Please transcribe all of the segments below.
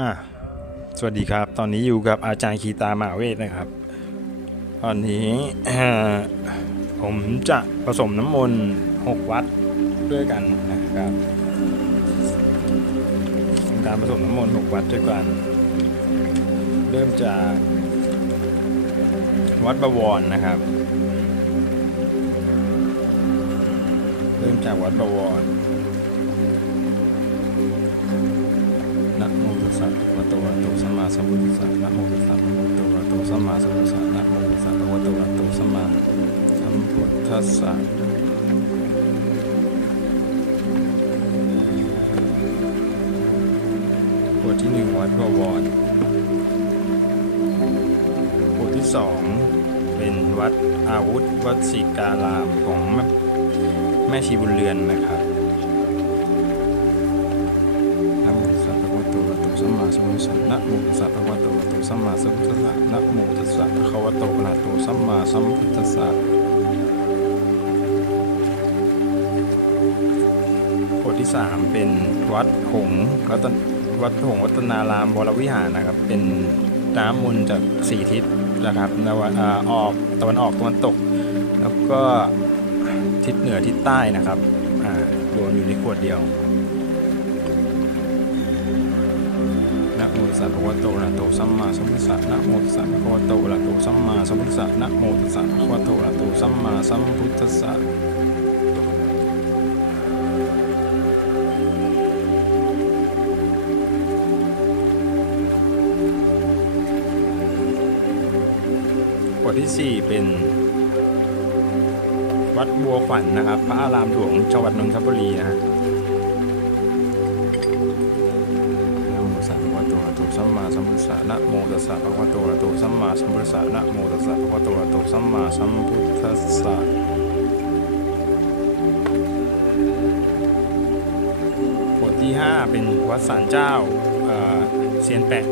อ่าสวัสดีครับ ตอนนี้อยู่กับอาจารย์คีตาหมาเวทนะครับ ตอนนี้ผมจะผสมน้ำมนต์หกวัดด้วยกันนะครับการผสมน้ำมนต์หกวัดด้วยกัน เริ่มจากวัดบวรนะครับ เริ่มจากวัดบวร นะโมตัสสะภะคะวะโตอะโตสัมมาสัมพุทธัสสะนะโมตัสสะภะคะวะโตอะโตสัมมาสัมพุทธัสสะนะโมตัสสะภะคะวะโตอะโตสัมมาสัมพุทธัสสะบทที่หนึ่งวัดบวรบทที่สองเป็นวัดอาวุธวัดศิการามของแม่ชีบุญเรือนนะครับ สัมมาสัมพุทธัสสะนะโมตัสสะภะคะวะโตอะระหะโตสัมมาสัมพุทธัสสะนะโมตัสสะภะคะวะโตอะระหะโตสัมมาสัมพุทธัสสะบทที่สามเป็นวัดหงรัตนวัดหงวัฒนารามวรวิหารนะครับ เป็นน้ำมนต์จากสี่ทิศนะครับตะวันออกตะวันออกตะวันตก แล้วก็ทิศเหนือทิศใต้นะครับรวมอยู่ในขวดเดียว นะโมตัสสะภะคะวะโตอะระหะโตสัมมาสัมพุทธัสสะนะโมตัสสะภะคะวะโตอะระหะโตสัมมาสัมพุทธัสสะนะโมตัสสะภะคะวะโตอะระหะโตสัมมาสัมพุทธัสสะบทที่สี่เป็น วัดบัวขวัญนะครับ พระอารามหลวงจังหวัดนนทบุรีนะฮะนะ โตอะระหะโตสัมมาสัมพุทธัสสะนะโมตัสสะภะคะวะโตอะระหะโตสัมมาสัมพุทธัสสะนะโมตัสสะภะคะวะโตอะระหะโตสัมมาสัมพุทธัสสะบทที่ 5 เป็นวัดศาลเจ้าเอ่อเซียนแปะ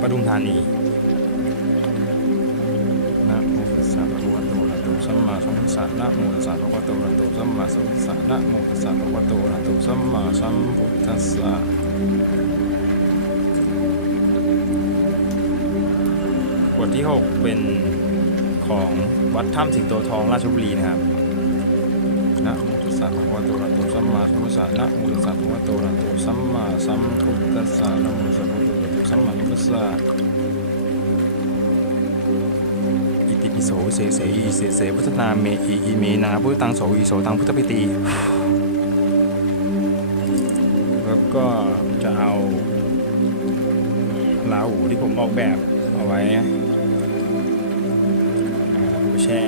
ปทุมธานี สัมมาสัมพุทธะนะโมตัสสะภะคะวะโตอะระหะโตสัมมาสัมพุทธะนะโมตัสสะภะคะวะโตอะระหะโตสัมมาสัมพุทธัสสะบทที่ 6 เป็นของวัดถ้ำสิงโตทองราชบุรีนะครับนะโมตัสสะภะคะวะโตอะระหะโตสัมมาสัมพุทธะนะโมตัสสะภะคะวะโตอะระหะโตสัมมาสัมพุทธัสสะนะโมตัสสะภะคะวะโตอะระหะโตสัมมาสัมพุทธัสสะ ติปิโสเสเสอีเสเสพุทธนาเมอีอีเมนาพุทธตังโสอีโสตังพุทธพิตีแล้วก็จะเอาลาหูที่ผมออกแบบเอาไว้แช่